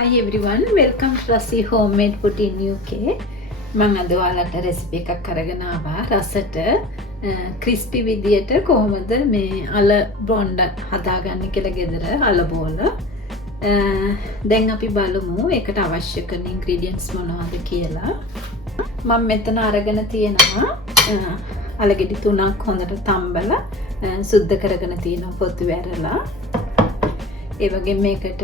Hi everyone, welcome to Rasi Homemade Food in UK. මම අද ඔයාලට රෙසිපි එකක් අරගෙන ආවා. රසට ක්‍රිස්පි විදියට කොහොමද මේ අල බොණ්ඩ හදාගන්නේ කියලා ගෙදර අල බෝල. දැන් අපි බලමු ඒකට අවශ්‍ය කරන ingredients මොනවද කියලා. මම මෙතන අරගෙන තියෙනවා අලගෙඩි 3ක් හොඳට තම්බලා සුද්ධ කරගෙන තියෙනවා පොතු වැරලා. ඒ වගේ මේකට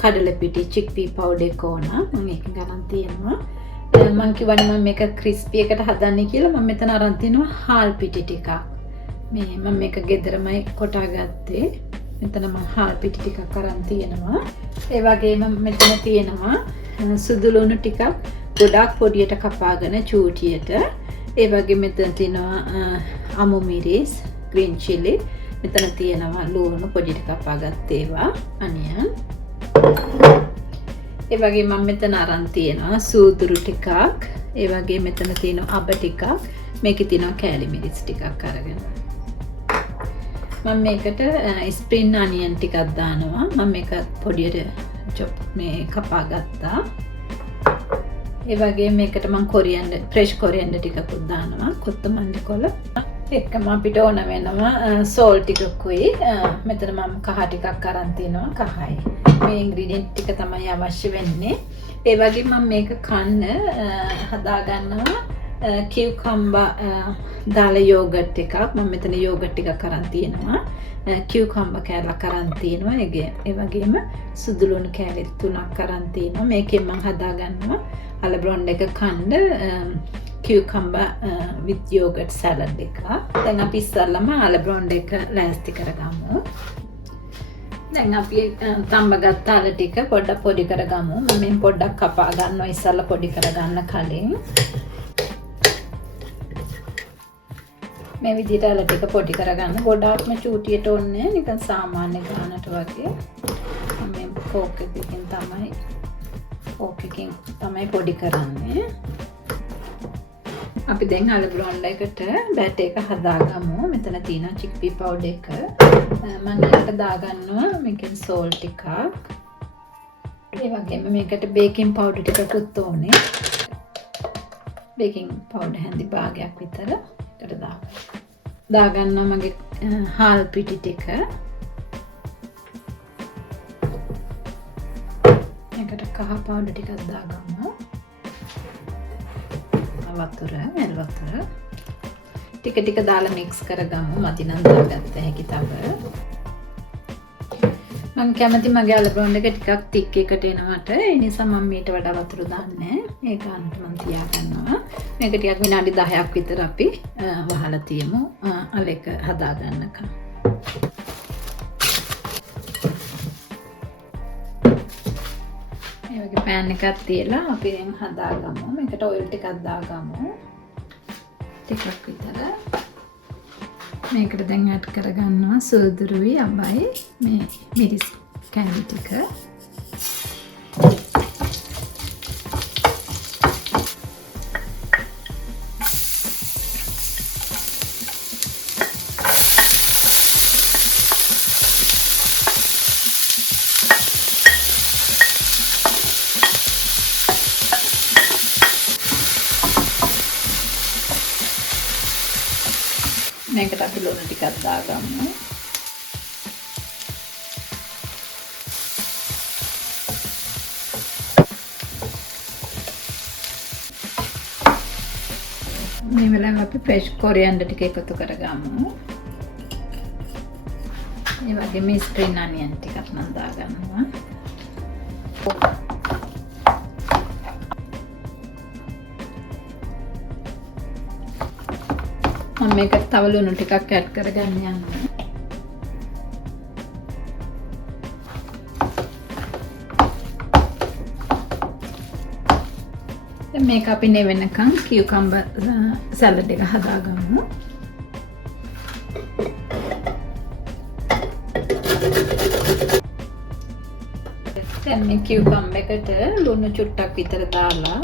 කඩල පිටි chickpea powder එක ඕන. මම ඒක ගණන් තියෙනවා. මම කිව්වනේ මම මේක ක්‍රිස්පි එකට හදන්නේ කියලා. මම මෙතන අරන් තිනවා හාල් පිටි ටිකක්. මේ මම මේක ගෙදරමයි කොටා ගත්තේ. මෙතන මම හාල් පිටි ටිකක් අරන් තියෙනවා. ඒ වගේම මෙතන තියෙනවා සුදු ලුණු ටිකක් ගොඩක් පොඩියට කපාගෙන චූටියට. ඒ වගේ මෙතන තියෙනවා අමු මිරිස්, green chili. මෙතන තියෙනවා ලුණු පොඩියට කපාගත්ත ඒවා, අනියන්. ඒ වගේ මම මෙතන අරන් තියෙනවා සූදුරු ටිකක්. ඒ වගේ මෙතන තියෙනවා අබ ටිකක්. මේකේ තියෙනවා කෑලි මිරිස් ටිකක් අරගෙන. මම මේකට ස්ප්‍රින් අනියන් ටිකක් දානවා. මම මේක පොඩියට මේ කපා ගත්තා. ඒ වගේ මේකට මම කොරියන්ඩර්, ෆ්‍රෙෂ් කොරියන්ඩර් ටිකක් දානවා. කොත්තමල්ලි කොළ. එක්කම අපිට ඕන වෙනවා සෝල් ටිකකුයි. මෙතන මම කහ ටිකක් අරන් තිනවා. කහයි. මේ ඉන්ග්‍රීඩියන්ට් ටික තමයි අවශ්‍ය වෙන්නේ. ඒ වගේ මම මේක කන්න හදා ගන්නවා කියුකම්බර් දාලා යෝගට් එකක්. මම මෙතන යෝගට් ටිකක් අරන් තිනවා. කියුකම්බර් කෑල්ලක් අරන් තිනවා. ඒ වගේම සුදු ලුණු කෑලි 3ක් අරන් තිනවා. මේකෙන් මම හදා ගන්නවා අල බ්‍රොන්ඩ් එක කන්න cucumber with yogurt salad එක. දැන් අපි ඉස්සල්ලාම අල බ්‍රොන්ඩ් එක ලෑස්ති කරගමු. දැන් අපි තම්බගත්ත අල ටික පොඩ්ඩක් පොඩි කරගමු. මම මේ පොඩ්ඩක් කපා ගන්නවා ඉස්සල්ලා පොඩි කරගන්න කලින්. මේ විදිහට අල ටික පොඩි කරගන්න. ගොඩාක්ම චූටියට ඕනේ නිකන් සාමාන්‍ය ගානට වගේ. මම මේ ෆෝක් එකකින් තමයි පොඩි කරන්නේ. අපි දැන් අල බ්‍රොන්ඩ් එකට බැට් එක හදාගමු. මෙතන තියෙනවා chickpea powder එක. මම ඒකට දාගන්නවා මේකෙන් salt ටිකක්. ඒ වගේම මේකට baking powder ටිකකුත් ඕනේ. baking powder හැඳි භාගයක් විතර එකට දාගන්නවා මගේ හාල් පිටි ටික. මේකට කහ powder ටිකක් දාගමු. වතුර, එල් වතුර ටික ටික දාලා මික්ස් කරගමු. මදි නම් දාගත්ත හැකි තව. මම කැමති මගේ අල බ්‍රොන්ඩ් එක ටිකක් තික් එකට එනවට. ඒ නිසා මම මීට වඩා වතුර දාන්නේ නැහැ. ඒ ගන්නට මම තියාගන්නවා. මේක ටිකක් විනාඩි 10ක් විතර අපි වහලා තියමු අල එක හදා ගන්නකම්. මේ වගේ pan එකක් තියලා අපි දැන් හදාගමු. මේකට ඔයිල් ටිකක් දාගමු. ටිකක් විතර. මේකට දැන් ඇඩ් කරගන්නවා සූදුරුයි අබයි මේ මිරිස් කෑලි ටික. මේකට අපි ලුණු ටිකක් දාගමු. මේ වෙලාවේ අපි ෆ්‍රෙෂ් කොරියන්ඩර් ටික එකතු කරගමු. ඒ වගේම ස්ප්‍රින් අනියන් ටිකක් නම් දාගන්නවා. මම මේකට තව ලුණු ටිකක් ඇඩ් කරගන්න යනවා. දැන් මේක අපි නෙවෙනකන් කියුකම්බර් සලාඩ් එක හදාගමු. දැන් මේ කියුකම්බර් එකට ලුණු චුට්ටක් විතර දාලා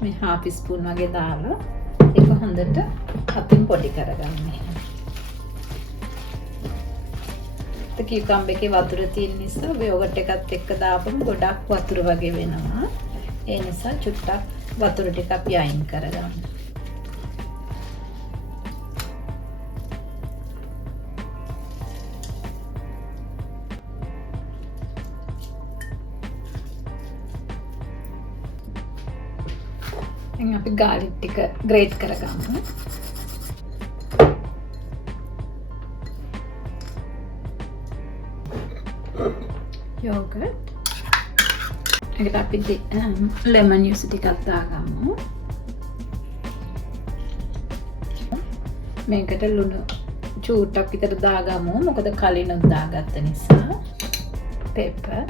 මේ half spoon වගේ දාලා ඒක හොඳට අතින් පොඩි කරගන්න. කියුකම්බර් එකේ වතුර තියෙන නිසා යෝගට් එකත් එක්ක දාපම ගොඩක් වතුර වගේ වෙනවා. ඒ නිසා චුට්ටක් වතුර ටික අපි අයින් කරගන්න. දැන් අපි ගාලික් ටික ග්‍රේට් කරගමු. යෝගට් එකට අපි ලෙමන් ජූස් ටිකක් දාගමු. මේකට ලුණු චූට්ටක් විතර දාගමු. මොකද කලිනුත් දාගත්ත නිසා. pepper,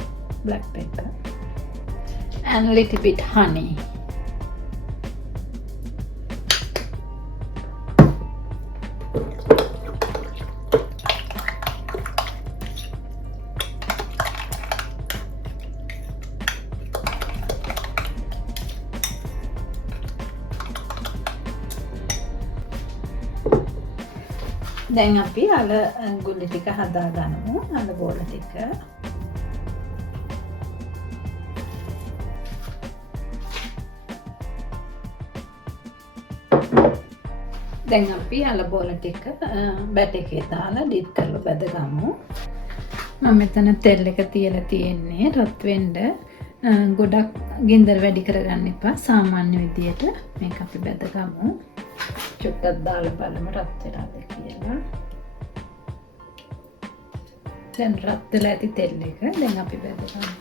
black pepper and little bit honey. දැන් අපි අල ගුලි ටික හදා ගන්නමු. අල බෝල ටික. දැන් අපි අල බෝල ටික බැට් එකේ දාලා ඩිප් කරලා බැදගමු. මම මෙතන තෙල් එක තියලා තියෙන්නේ රත් වෙන්න. ගොඩක් ගින්දර වැඩි කරගන්න එපා. සාමාන්‍ය විදියට මේක අපි බැදගමු. චුට්ටක් දාලා බලමු රත් වෙලාද කියලා. දැන් රත් වෙලා ඇති තෙල් එක. දැන් අපි බැදගමු.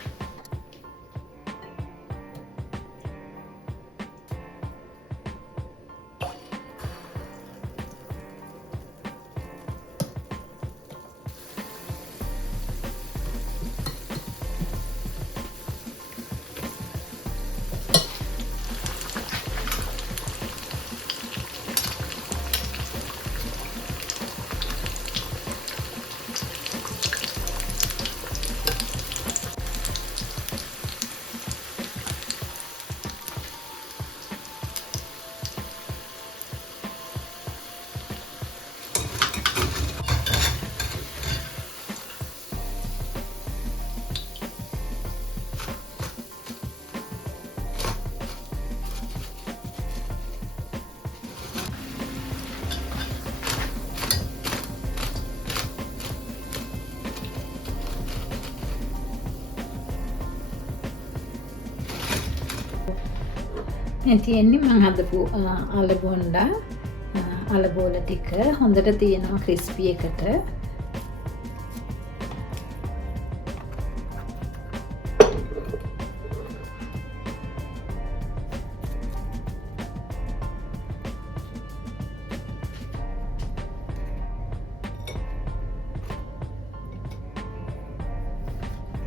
තියෙන්නේ මම හදපු අල බොණ්ඩා අල බෝල ටික හොඳට තියෙනවා ක්‍රිස්පි එකට.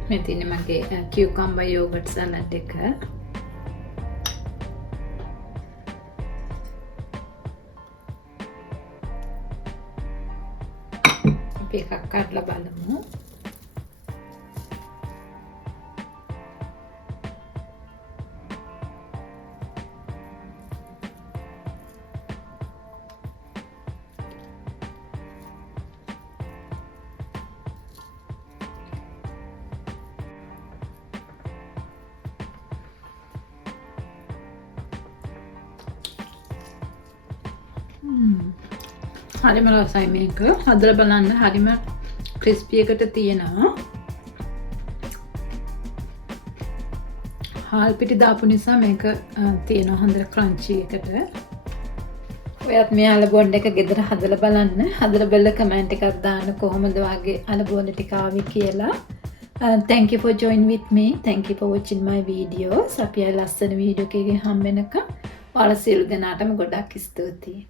මේ තියෙන්නේ මගේ කියුකම්බර් යෝගට් සලාඩ් එක. එකක් කඩලා බලමු. හරිම රසයි මේක. හදලා බලන්න. හරිම ක්‍රිස්පි එකට තියෙනවා. හාල් පිටි දාපු නිසා මේක තියෙනවා හොඳට ක්‍රන්චි එකට. ඔයත් මේ අල බොණ්ඩ එක ගෙදර හදලා බලන්න. හදලා බලලා කමෙන්ට් එකක් දාන්න කොහොමද වගේ අල බොණ්ඩ ටික ආවේ කියලා. Thank you for joining with me. Thank you for watching my videos. අපි ලස්සන වීඩියෝ එකකින් හම්බ වෙනකම් ඔයාලා සියලු දෙනාටම ගොඩක් ස්තුතියි.